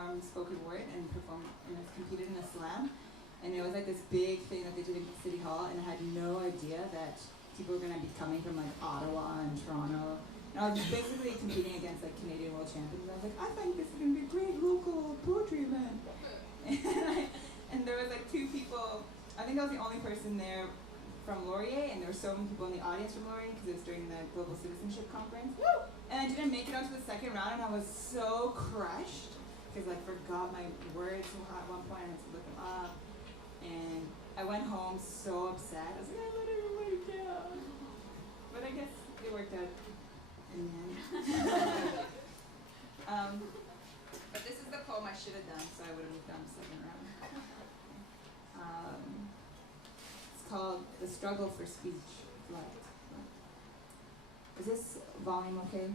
performed spoken word and competed in a slam. And it was like this big thing that they did in City Hall, and I had no idea that people were going to be coming from like Ottawa and Toronto. And I was just basically competing against like Canadian world champions. I was like, I think this is going to be a great local poetry event. And there was like 2 people, I think I was the only person there from Laurier, and there were so many people in the audience from Laurier because it was during the Global Citizenship Conference. Woo! And I didn't make it onto the second round, and I was so crushed because I forgot my words at one point. I had to look them up. And I went home so upset. I was like, I let everybody down. But I guess it worked out in the end. But this is the poem I should have done, so I would have moved on to the second round. It's called The Struggle for Speech. Is this volume okay?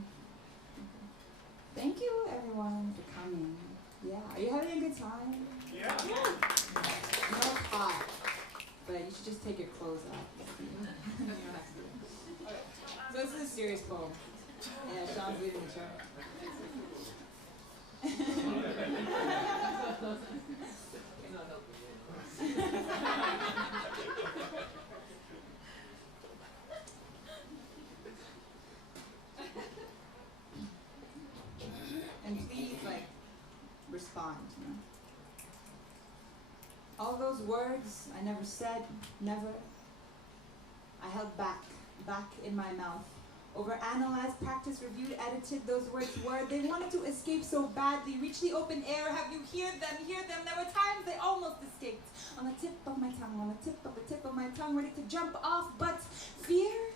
Thank you, everyone, for coming. Yeah, are you having a good time? Yeah. I know it's hot, but you should just take your clothes off. You don't have to do it. Okay. So this is a serious poem. Yeah, Sean's leading the show. And please, respond, All those words I never said, never. I held back in my mouth. Overanalyzed, practiced, reviewed, edited, those words were. They wanted to escape so badly. Reach the open air, have you heard them, There were times they almost escaped. On the tip of my tongue, ready to jump off, but fear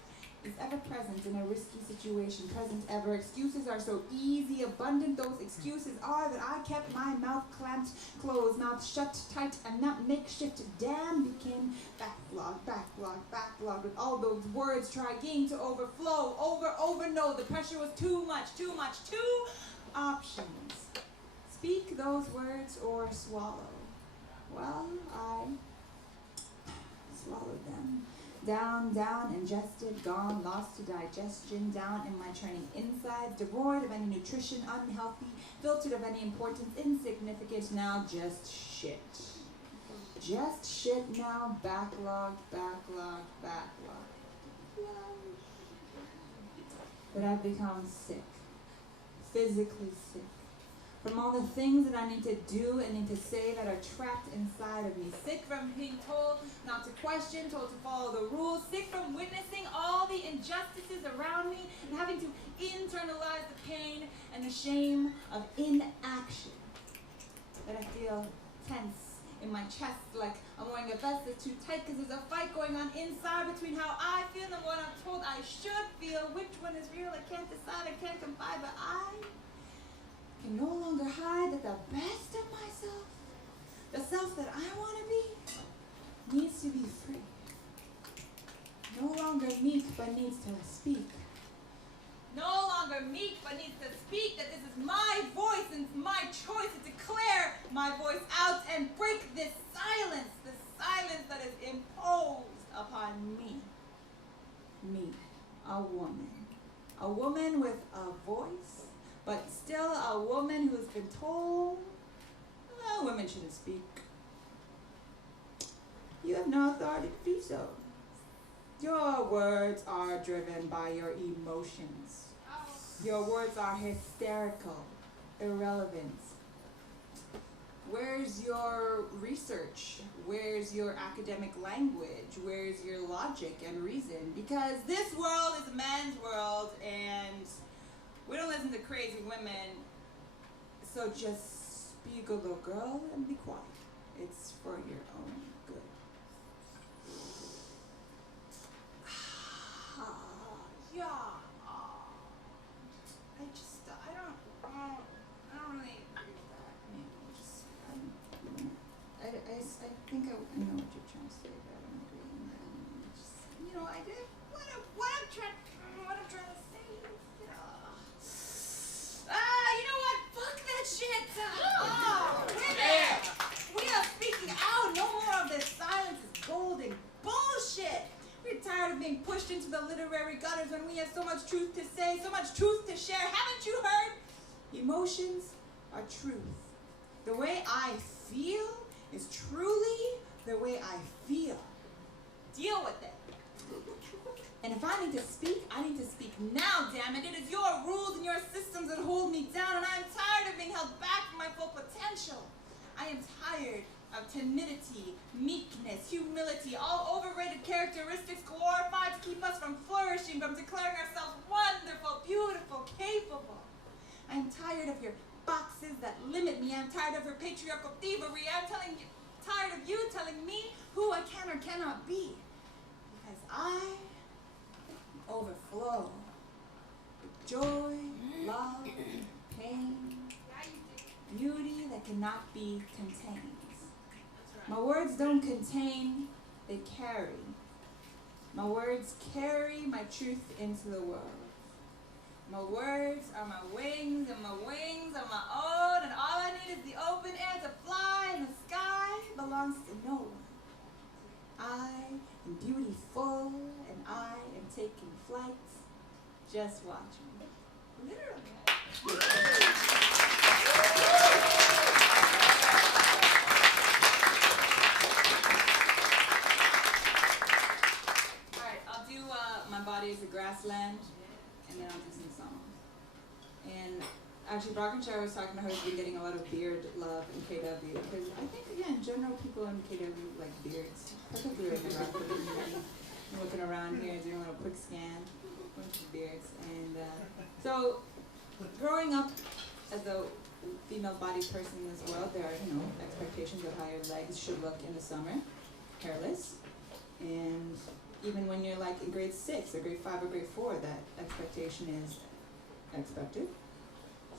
is ever present in a risky situation, present ever. Excuses are so easy, abundant those excuses are that I kept my mouth clamped closed, mouth shut tight, and that makeshift dam became backlog, with all those words trying to overflow, no, the pressure was too much, 2 options. Speak those words or swallow. Well, I swallowed them. Down, ingested, gone, lost to digestion, down in my churning insides, devoid of any nutrition, unhealthy, filtered of any importance, insignificant, now just shit. Just shit now, backlog. But I've become sick, physically sick. From all the things that I need to do and need to say that are trapped inside of me. Sick from being told not to question, told to follow the rules. Sick from witnessing all the injustices around me and having to internalize the pain and the shame of inaction. That I feel tense in my chest, like I'm wearing a vest that's too tight because there's a fight going on inside between how I feel and what I'm told I should feel. Which one is real? I can't decide, I can't confide, but I can no longer hide that the best of myself, the self that I want to be, needs to be free. No longer meek, but needs to speak. No longer meek, but needs to speak that this is my voice and my choice to declare my voice out and break this silence, the silence that is imposed upon me. Me, a woman with a voice, but still a woman who's been told women shouldn't speak. You have no authority to do so. Your words are driven by your emotions. Your words are hysterical, irrelevant. Where's your research? Where's your academic language? Where's your logic and reason? Because this world is a man's world and we don't listen to crazy women. So just be a good little girl and be quiet. It's for your own good. Yeah. I don't really agree with that. I think I know what you're trying to say, but I don't agree. What I'm trying to say is, you know what? Fuck that shit. Women, we are speaking out. No more of this silence is golden bullshit. We're tired of being pushed into the literary gutters when we have so much truth to say, so much truth to share. Haven't you heard? Emotions are truth. The way I feel is truly the way I feel. Deal with it. And if I need to speak, I need to speak now, damn it. It is your rules and your systems that hold me down, and I am tired of being held back from my full potential. I am tired of timidity, meekness, humility, all overrated characteristics glorified to keep us from flourishing, from declaring ourselves wonderful, beautiful, capable. I am tired of your boxes that limit me. I'm tired of your patriarchal thievery. I'm tired of you telling me who I can or cannot be. Because I overflow with joy, love, pain, beauty that cannot be contained. My words don't contain, they carry. My words carry my truth into the world. My words are my wings, and my wings are my own, and all I need is the open air to fly, and the sky belongs to no one. I am beautiful, and I am taking flight. Just watch me. Literally. Alright, I'll do My Body is a Grassland, and then I'll do some songs. And actually, Brockenshire was talking about how he's been getting a lot of beard love in KW, because I think, yeah, in general, people in KW like beards, particularly in the rap community. I'm looking around here, doing a little quick scan, bunch of beards. And so, growing up as a female-bodied person in this world, there are, expectations of how your legs should look in the summer, hairless. And even when you're like in grade 6 or grade 5 or grade 4, that expectation is expected.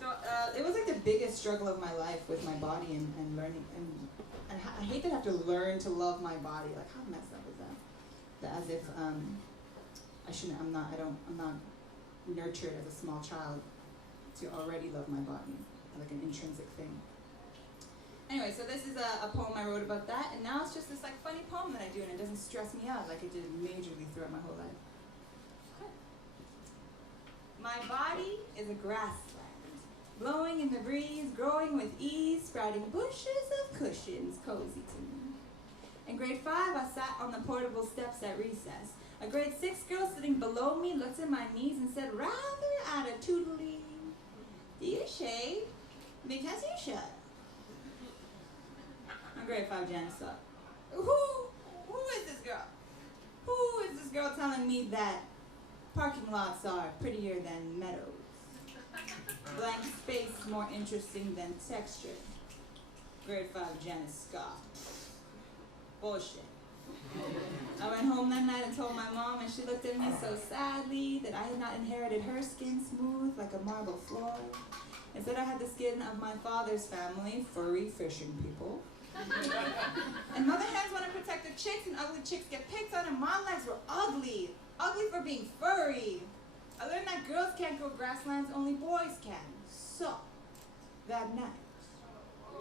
So it was like the biggest struggle of my life with my body and learning, and I hate that I have to learn to love my body. Like, how messed up is that? That as if I'm not nurtured as a small child to already love my body, like an intrinsic thing. Anyway, so this is a poem I wrote about that, and now it's just this like funny poem that I do, and it doesn't stress me out like it did majorly throughout my whole life. Okay. My body is a grassland, blowing in the breeze, growing with ease, sprouting bushes of cushions cozy to me. In grade 5, I sat on the portable steps at recess. A grade 6 girl sitting below me looked at my knees and said rather attitudinally, "Do you shave? Because you should." I'm grade 5 Janice Lee. Who is this girl? Who is this girl telling me that parking lots are prettier than meadows? Blank space more interesting than texture. Grade 5 Janice Lee. Bullshit. I went home that night and told my mom, and she looked at me so sadly that I had not inherited her skin smooth like a marble floor. Instead, I had the skin of my father's family, furry fishing people. And mother hens want to protect the chicks, and ugly chicks get picked on, and my legs were ugly. Ugly for being furry. I learned that girls can't grow grasslands, only boys can. So, that night,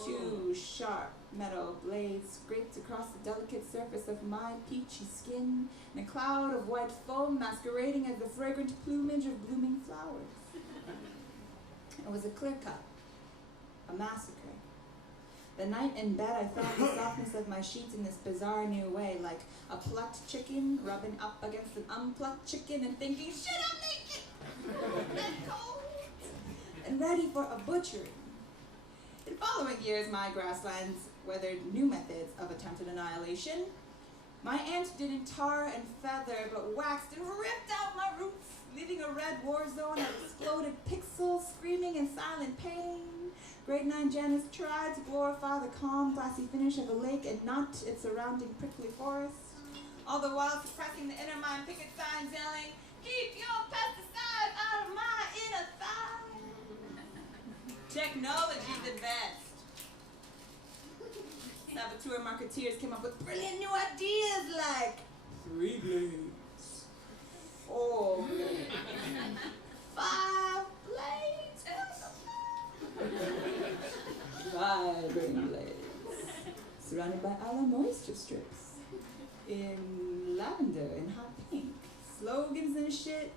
2 sharp metal blades scraped across the delicate surface of my peachy skin, and a cloud of white foam masquerading as the fragrant plumage of blooming flowers. It was a clear cut, a massacre. The night in bed, I felt the softness of my sheets in this bizarre new way, like a plucked chicken rubbing up against an unplucked chicken and thinking, shit, I'm naked! And cold! And ready for a butchery. In following years, my grasslands weathered new methods of attempted annihilation. My aunt didn't tar and feather, but waxed and ripped out my roots, leaving a red war zone of exploded pixels screaming in silent pain. Grade 9 Janice tried to glorify the calm, glassy finish of a lake and not its surrounding prickly forest, all the while suppressing the inner mind picket signs yelling, "Keep your pesticides out of my inner thigh." Technology's advanced. Saboteur marketeers came up with brilliant new ideas like 3 blades, 4 blades, 5 blades, vibrating blades, surrounded by aloe moisture strips, in lavender and hot pink, slogans and shit,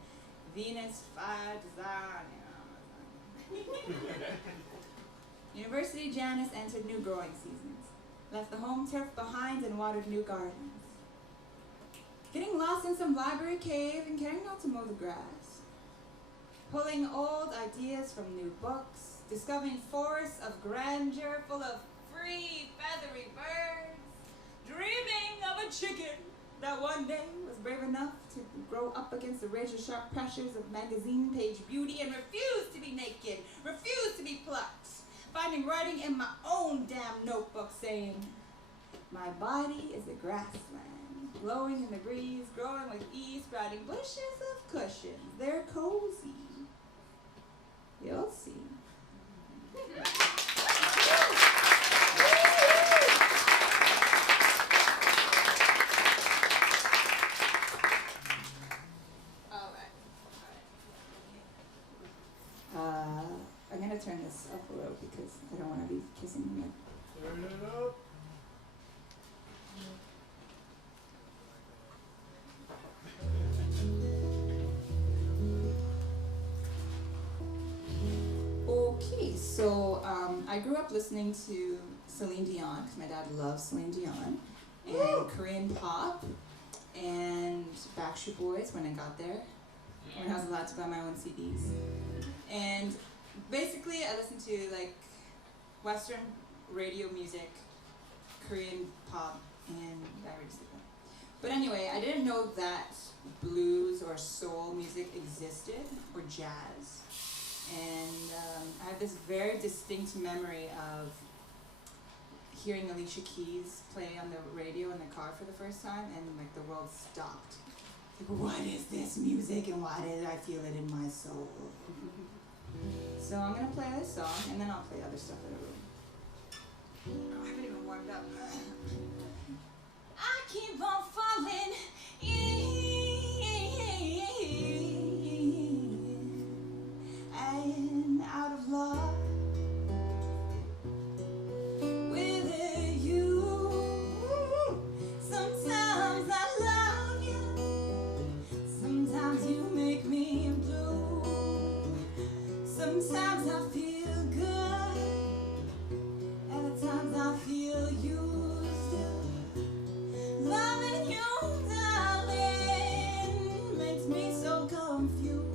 Venus 5 design. University Janice entered new growing seasons, left the home turf behind and watered new gardens. Getting lost in some library cave and caring not to mow the grass. Pulling old ideas from new books, discovering forests of grandeur full of free, feathery birds, dreaming of a chicken that one day was brave enough to grow up against the razor-sharp pressures of magazine page beauty and refuse to be naked, refuse to be plucked. Finding writing in my own damn notebook saying, my body is a grassland, blowing in the breeze, growing with ease, sprouting bushes of cushions. They're cozy. You'll see. I'm going to turn this up a little because I don't want to be kissing the mic. Turn it up. Okay, so I grew up listening to Celine Dion because my dad loves Celine Dion, and Korean pop, and Backstreet Boys when I got there, when I was allowed to buy my own CDs. And basically I listened to like Western radio music, Korean pop, and I already said that. But anyway, I didn't know that blues or soul music existed, or jazz. And I have this very distinct memory of hearing Alicia Keys play on the radio in the car for the first time, and like the world stopped. Like, what is this music, and why did I feel it in my soul? So I'm gonna play this song, and then I'll play other stuff in the room. Oh, I haven't even warmed up. I keep on falling and out of love with you. Sometimes I love you, sometimes you make me blue. Sometimes I feel good, other times I feel used. Loving you, darling, makes me so confused.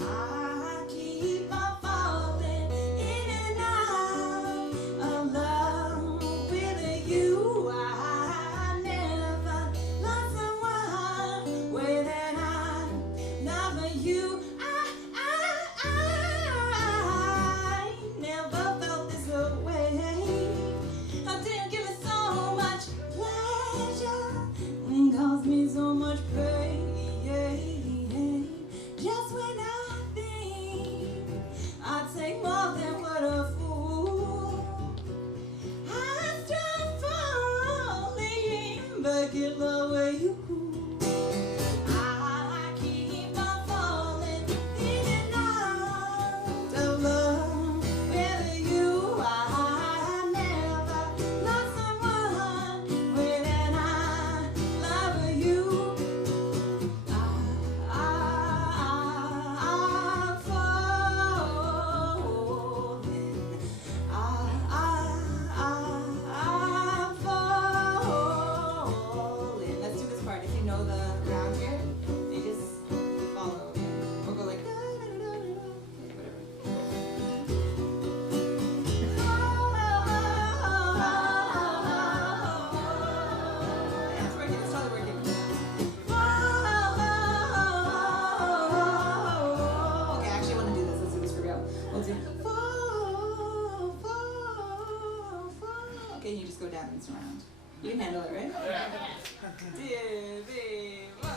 I keep on falling in and out of love with you. I never lost someone way that I love you. I never felt this way. I didn't give it so much pleasure and caused me so much pain. Just when I think I take more than what a fool, I start falling back in love with you. I keep on falling in and out of love with you. I never lost someone way that I love you. I'm falling. Let's do this part. If you know the round here, you just follow. We'll go like da, da, da, da, da. Okay, whatever. Yeah, it's working. It's totally working. Okay, I actually want to do this. Let's do this for real. We'll do fall, fall, fall. Okay, you just go down and surround. You can handle it, right? Yeah. 2, 3, 1.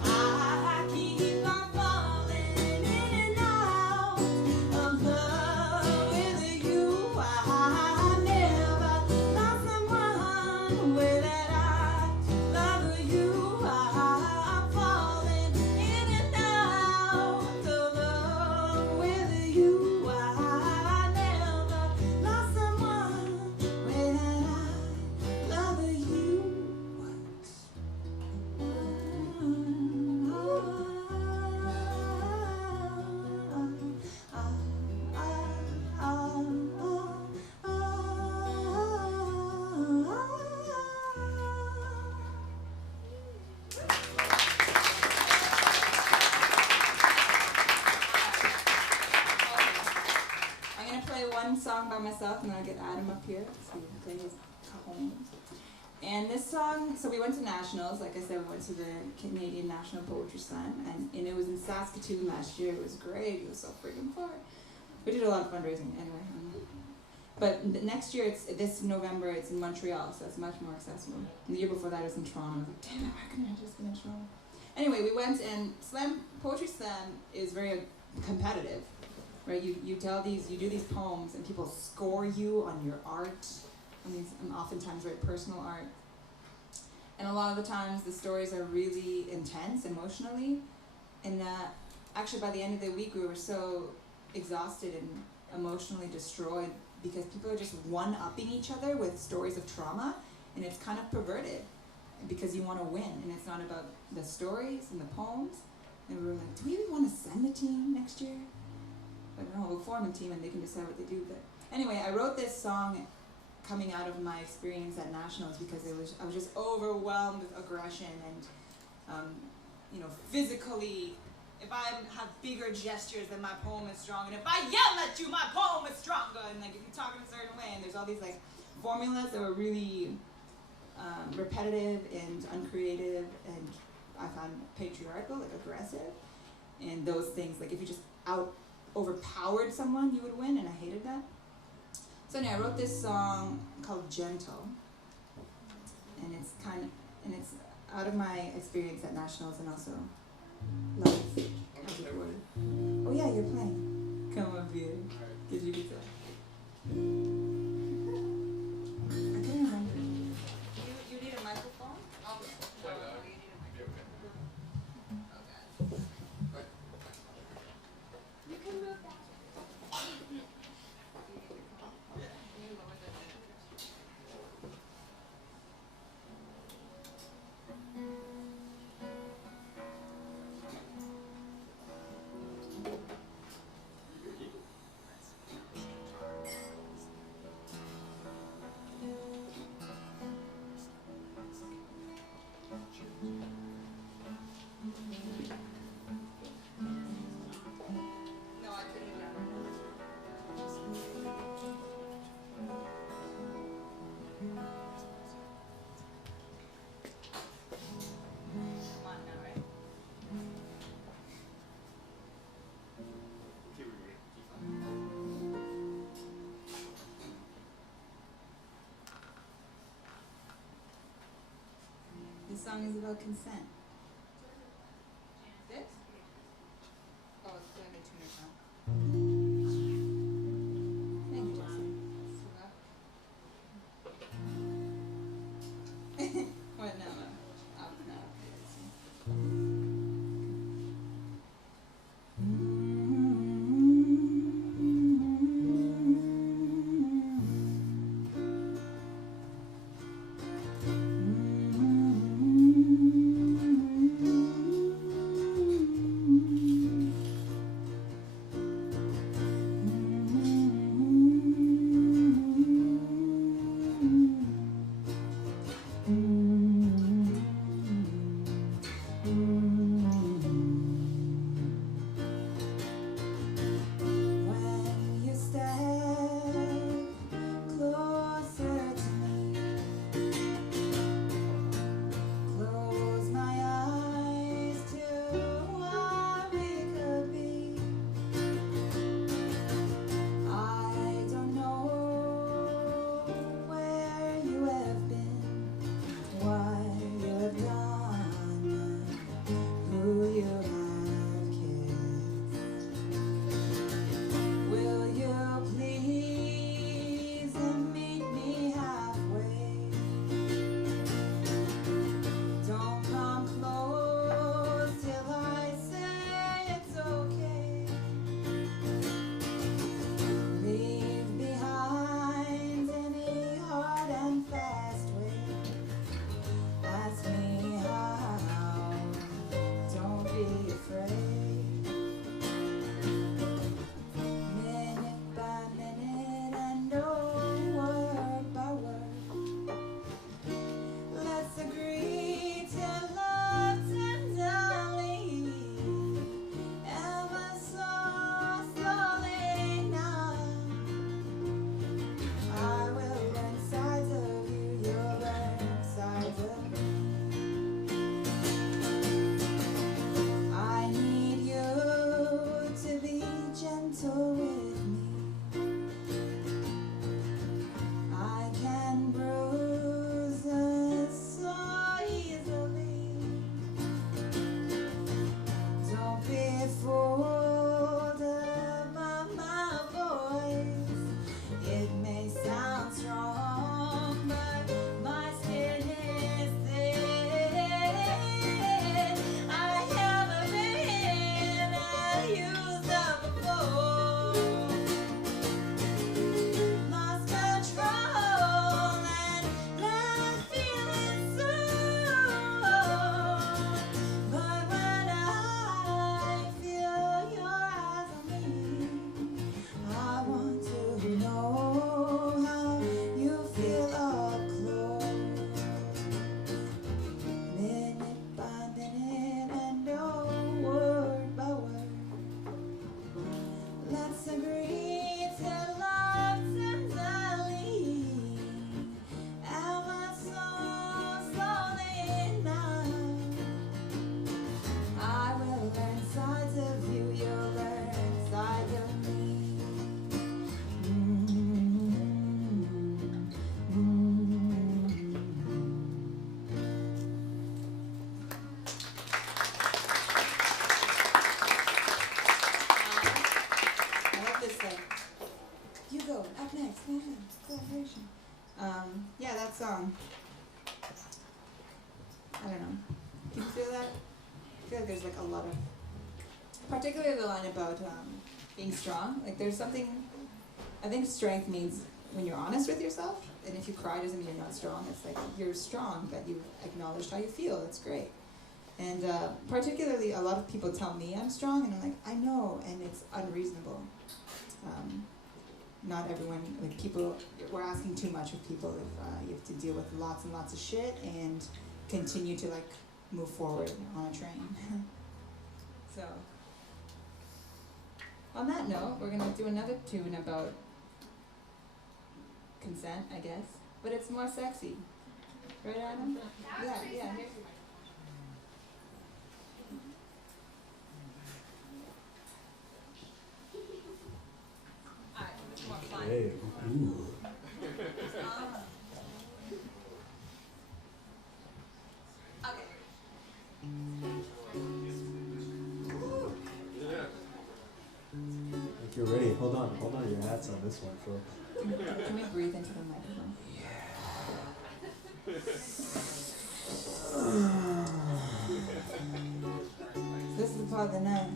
I keep on falling in and out of love with you. I never lost someone way that I love you. I'm falling in and out one song by myself, and then I'll get Adam up here to play his cajon. And this song, so we went to nationals. Like I said, we went to the Canadian National Poetry Slam, and it was in Saskatoon last year. It was great. It was so freaking fun. We did a lot of fundraising anyway. But the next year, this November, it's in Montreal, so it's much more accessible. And the year before that, it was in Toronto. I was like, damn it, why couldn't I just been in Toronto? Anyway, we went, and Poetry Slam is very competitive, right? You do these poems, and people score you on your art, and oftentimes very personal art. And a lot of the times, the stories are really intense emotionally, and actually by the end of the week, we were so exhausted and emotionally destroyed because people are just one-upping each other with stories of trauma, and it's kind of perverted because you want to win, and it's not about the stories and the poems. And we were like, do we even want to send a team next year? But no, we'll form a team and they can decide what they do. But anyway, I wrote this song coming out of my experience at Nationals because I was just overwhelmed with aggression and physically. If I have bigger gestures, then my poem is strong. And if I yell at you, my poem is stronger. And like if you talk in a certain way, and there's all these like formulas that were really repetitive and uncreative, and I found patriarchal, like aggressive, and those things. Like if you just overpowered someone, you would win, and I hated that. So anyway, I wrote this song called Gentle, and it's out of my experience at Nationals and also live. Oh yeah, you're playing. Come up here. Get your guitar. I can't remember. You need a microphone? Oh, no, you need a microphone. Okay. You can move that. This song is about consent. This? Oh, it's playing the tuner now. Thank you, Jesse. What? No. Up now. nice. Yeah, collaboration. Yeah, that song. I don't know. Can you feel that? I feel like there's like a lot of, particularly the line about being strong. Like there's something, I think strength means when you're honest with yourself, and if you cry doesn't mean you're not strong. It's like you're strong, that you've acknowledged how you feel. That's great. And particularly a lot of people tell me I'm strong, and I'm like, I know, and it's unreasonable. Not everyone, like people, we're asking too much of people if you have to deal with lots and lots of shit and continue to like move forward on a train. So, on that note, we're gonna do another tune about consent, I guess, but it's more sexy. Right, Adam? Yeah, yeah. Alright, it's more fun. Hey, ooh. Okay. If you're ready, hold on your hats on this one, folks. Can we breathe into the microphone? This is the part of the night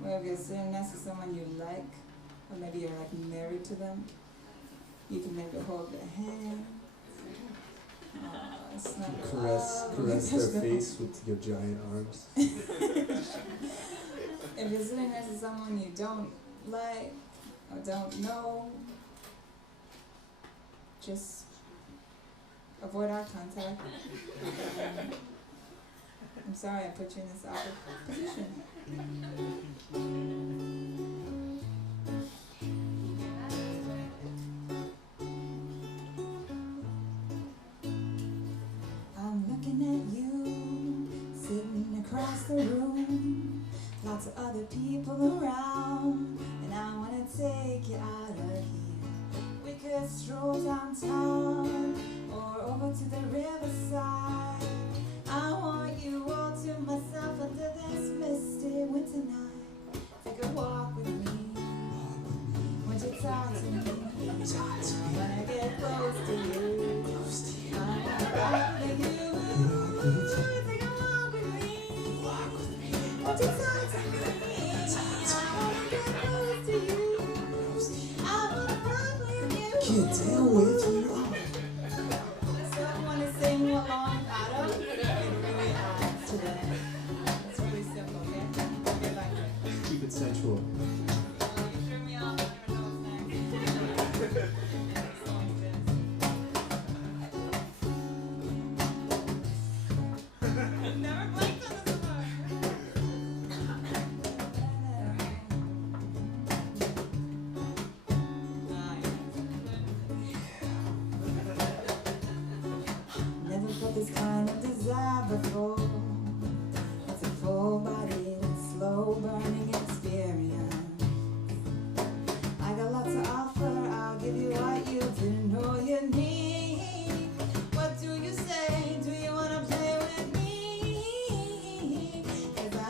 where if you're sitting next to someone you like, or maybe you're like married to them, you can maybe hold their hand. Caress their face with your giant arms. If you're sitting next to someone you don't like or don't know, just avoid eye contact. I'm sorry I put you in this awkward position. I'm looking at you, sitting across the room, lots of other people around, and I wanna take you out of here. We could stroll downtown or over to the riverside. I want you all to myself under this misty winter night. Take a walk with me. Won't you talk to me? I wanna get close to you. I wanna walk with you. Take a walk with me. Won't you talk to me? I wanna get close to you. I wanna walk with you. Get down with you. So I wanna sing along, Adam. It's really simple, okay? Get back to it. Keep it sensual. You threw me off, I don't even know what's next. I've never blanked on this before. Never felt this kind of desire before. It's a full-bodied, slow burning experience. I got lots to offer, I'll give you what you didn't know you need. What do you say? Do you wanna play with me? 'Cause I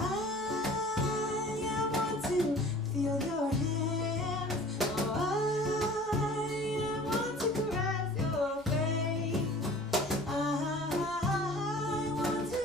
want to feel your hands. Oh, I want to caress your face. I want to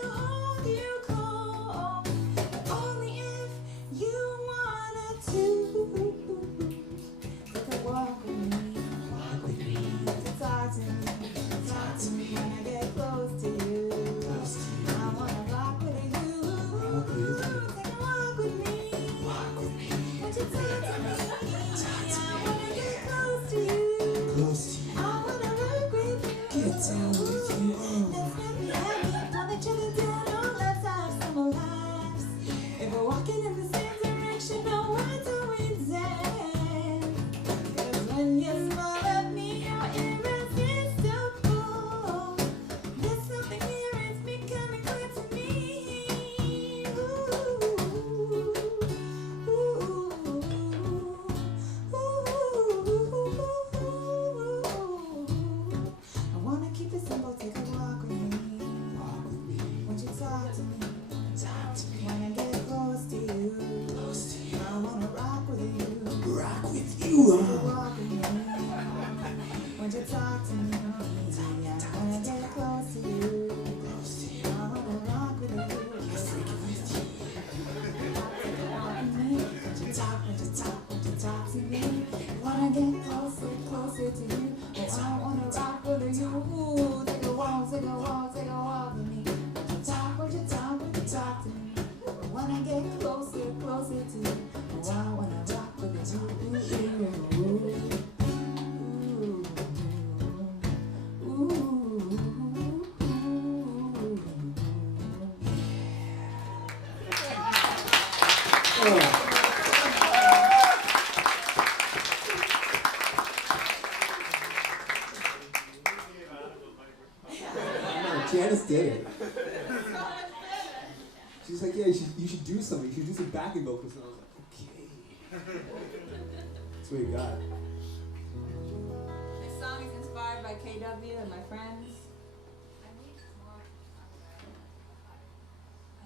me. Wanna get closer, closer to you. Oh, I wanna rock with you. Ooh, take a walk, take a walk, take a walk with me. Would you talk to me? I wanna get closer, closer to you. Oh, I wanna rock with you. Ooh, ooh, ooh, Janice did it. She's like, yeah, you should do something. You should do some backing vocals. And I was like, okay. That's what you got. This song is inspired by KW and my friends.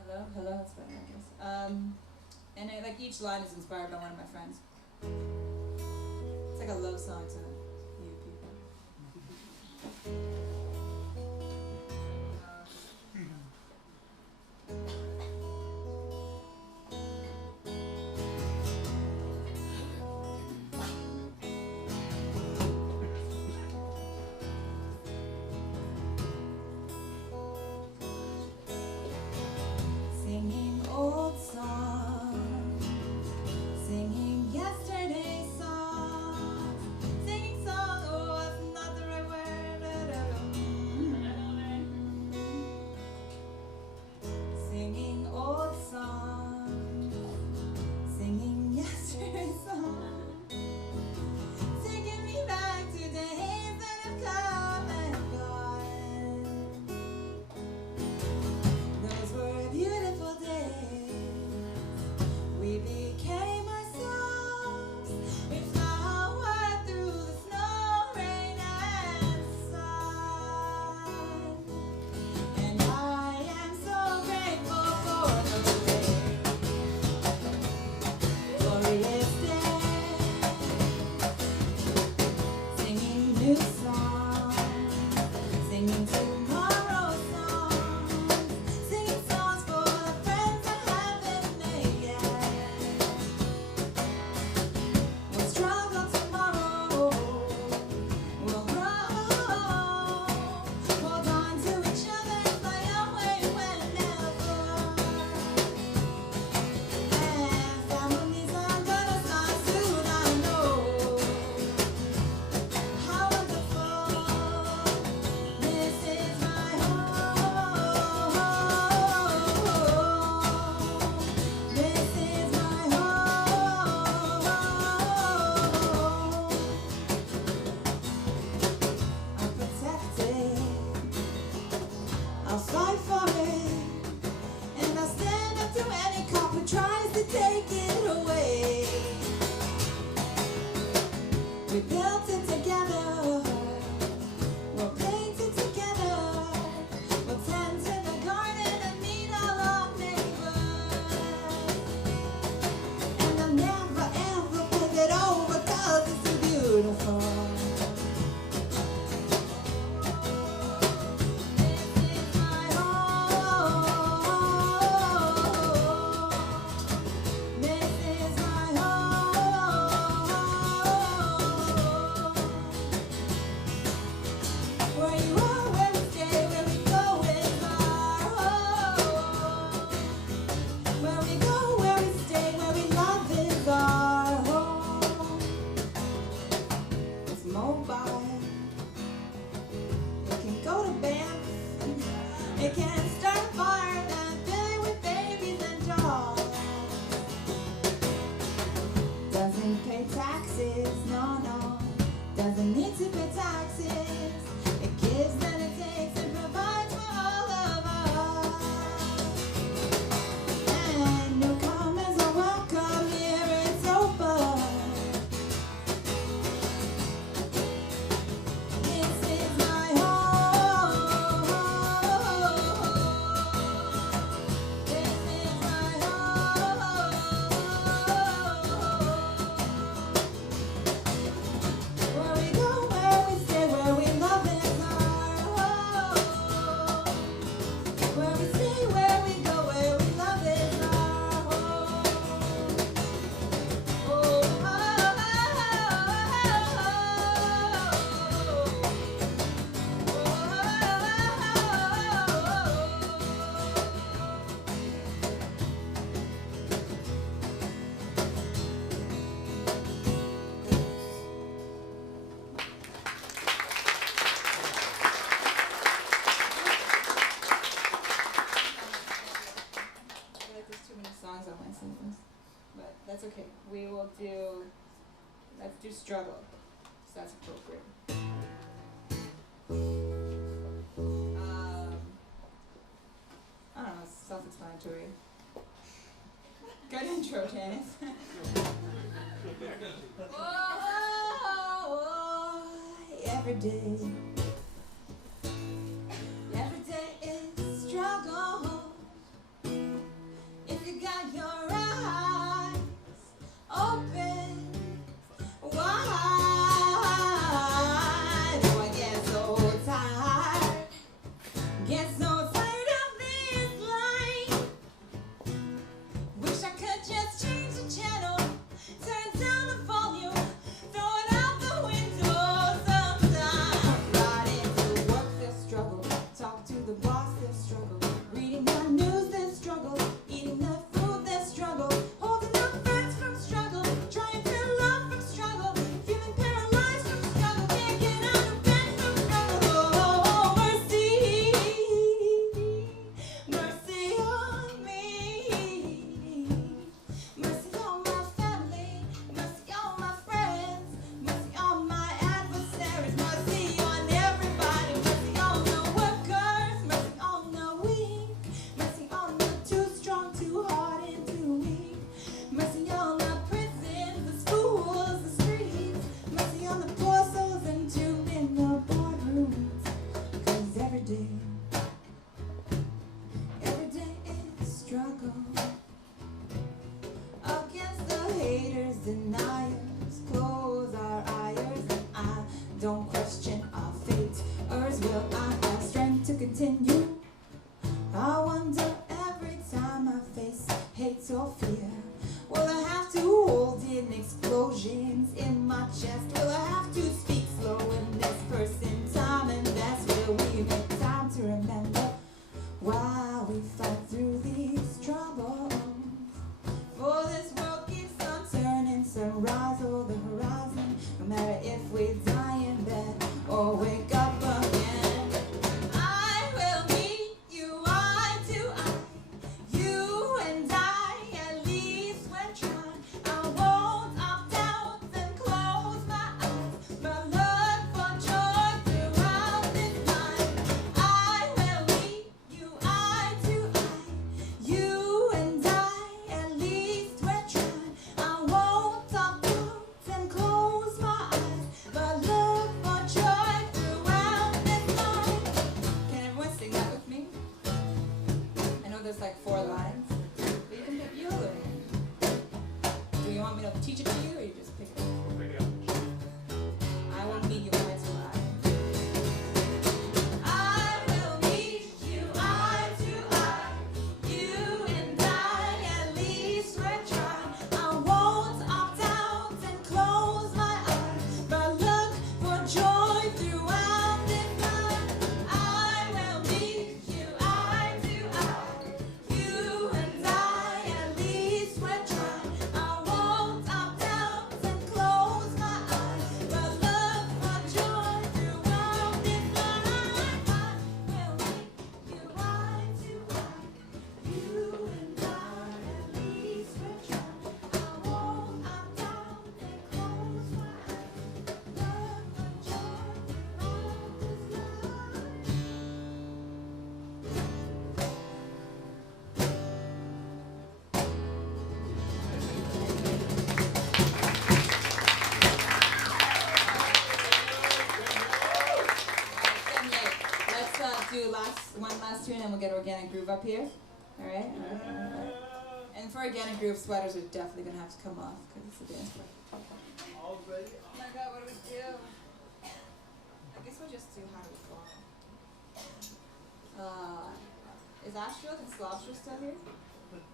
Hello, that's better, I guess. And like each line is inspired by one of my friends. It's like a love song to you people. Singing old songs, singing yesterday's songs, singing songs, oh, that's not the right word. Singing old songs, singing yesterday's songs, taking me back to days that have come and gone. Those were beautiful days. We became ourselves. We flowered through the snow, rain, and sun. And I am so grateful for those days. Glorious days. Singing new songs, singing tomorrow's songs, singing songs for the friends I haven't made yet. We'll struggle tomorrow, we'll grow, hold on to each other, fly away whenever. And families are gonna start soon, I know. How wonderful, this is my home. This is my home. I'll protect it, I'll fight for it, and I'll stand up to any cop who tries to take it away. We built it together, we'll paint it together, we'll tend to the garden and meet all our neighbors. And I'll never ever give it over 'cause it's so beautiful. This is my home. This is my home. Where you are, where we stay, where we go is our home. Where we go, where we stay, where we love is our home. It's mobile. It can go to Banff. It can start a fire and fill it with babies and dolls. Doesn't pay taxes, no. Doesn't need to pay taxes. It gives and it takes and provides for all of us. And newcomers are welcome here, it's open. This is my home. This is my home. Where we go, where we stay, where let's do struggle. So that's appropriate. I don't know, it's self-explanatory. Good intro, Janice. Whoa, every day is struggle. If you got your eyes open wide, oh, I get so tired, of this life. Wish I could just change the channel, turn down the volume, throw it out the window sometimes. Riding to work, there's struggle. Talk to the boss, there's struggle. Reading the news, there's struggle. Eating the food, there's struggle. Holding up friends from struggle. Trying to love from struggle. Feeling paralyzed from struggle. Can't get out of bed from struggle. Oh, mercy, mercy on me. Mercy on my family. Mercy on my friends. Mercy on my adversaries. Mercy on everybody. Mercy on the workers. Mercy on the weak. Mercy on the too strong, too hard, and too weak. Mercy on the prisons, the schools, the streets. Mercy on the poor souls entombed in the boardrooms. 'Cause every day is struggle. Against the haters, deniers, close our eyes, and I don't question our fate. Will I have strength to continue? I wonder every time I face hate or fear. Will I have to hold in explosions in my chest? Will I have to speak slow in this person time? And that's where we make time to remember why we fight through these troubles. For this world keeps on turning, sunrise over the horizon. No matter if we die in bed or wake up again, I will meet you eye to eye. You and I, at least we're trying. I won't opt out and close my eyes, but look for joy throughout this night. I will meet you eye to eye. You and I, at least we're trying. I won't opt out and close my eyes, but look for joy throughout this night. Can everyone sing that with me? I know there's like 4 lines, but you'll learn it. Do you want me to teach it to you, or you just pick it up? I will meet you eye to eye. I will meet you eye to eye. You and I, at least we're trying. I won't opt out and close my eyes, but look for joy throughout this night. I will meet you eye to eye. You and I, at least we're trying. I won't opt out and close my eyes, but look for joy throughout this night. I will meet you eye to eye. You and I, at least we're trying. I won't opt out and close my eyes, look for joy throughout this night. Let's do one last tune, and we'll get Organic Groove up here. All right? And for Organic Groove, sweaters are definitely going to have to come off because it's a dance floor. All ready? Oh my God, what do we do? I guess we'll just do How Do We Fall. Is Astros and Slobsters still here?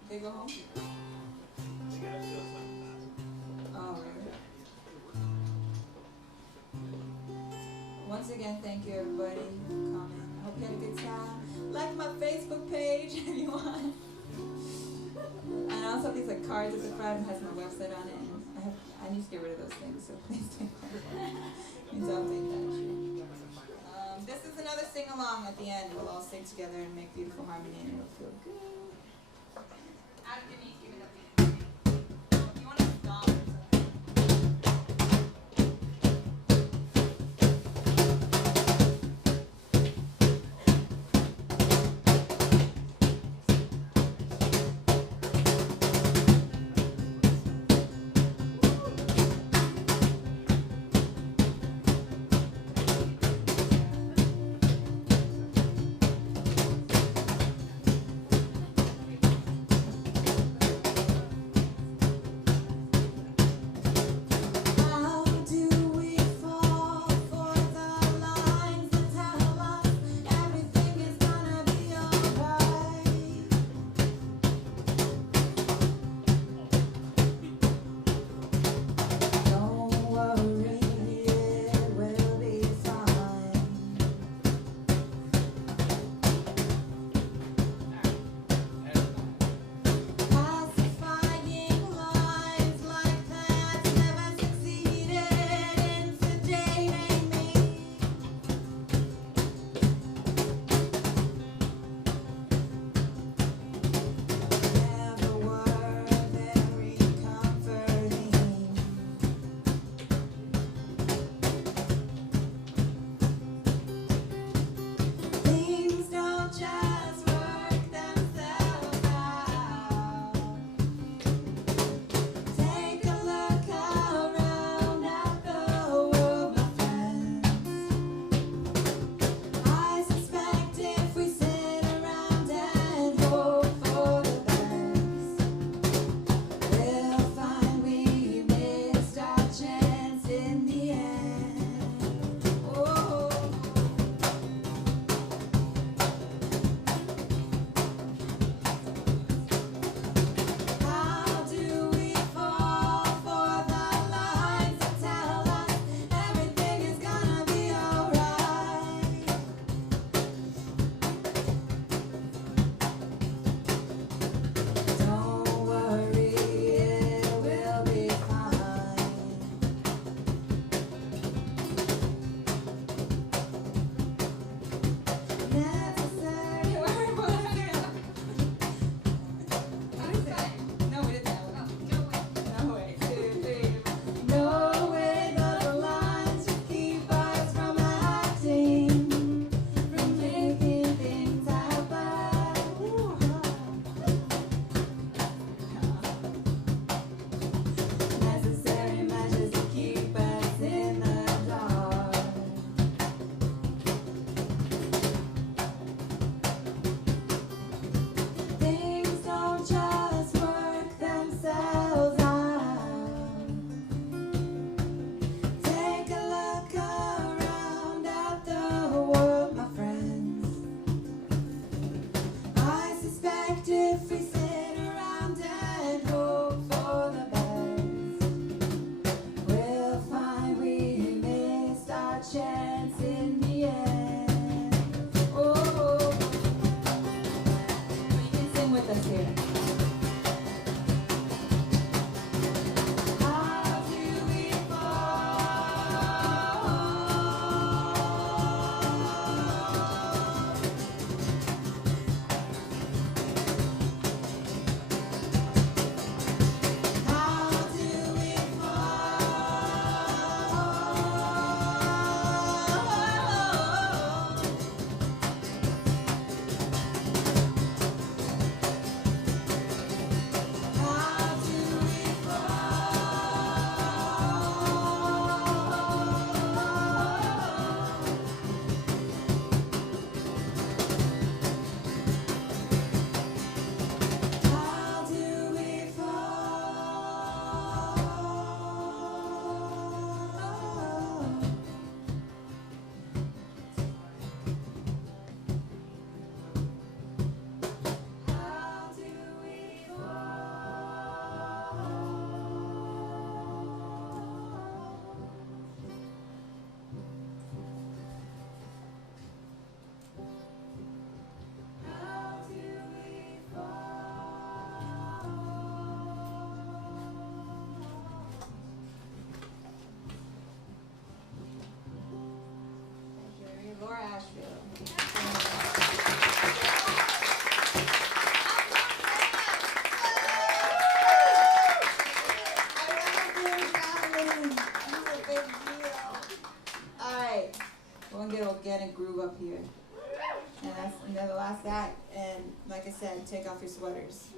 They go home? Oh, right. Once again, thank you everybody for coming. I hope you had a good time. Like my Facebook page if you want. And I also have these like cards at the front that has my website on it. And I need to get rid of those things, so please take that. Means I'll take that shit. This is another sing along at the end. We'll all sing together and make beautiful harmony, and it'll feel good. Give it up. You want to stop or something? chance in the end. Oh, you can sing with us here. How do we fall? How do we Laura Ashfield. Alright, we're gonna get an organic groove up here. And then the last act, and like I said, take off your sweaters.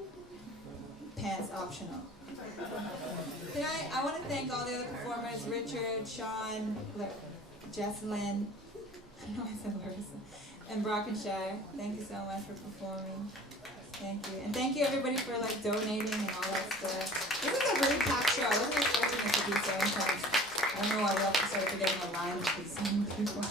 Pants optional. Tonight, I want to thank all the other performers, Richard, Sean, Jesselyn, I know I said Larissa, and Brockenshire. Thank you so much for performing. Thank you. And thank you everybody for like donating and all that stuff. This is a really packed show. I wasn't expecting it to be so intense. I don't know why we all started getting a line with these same people.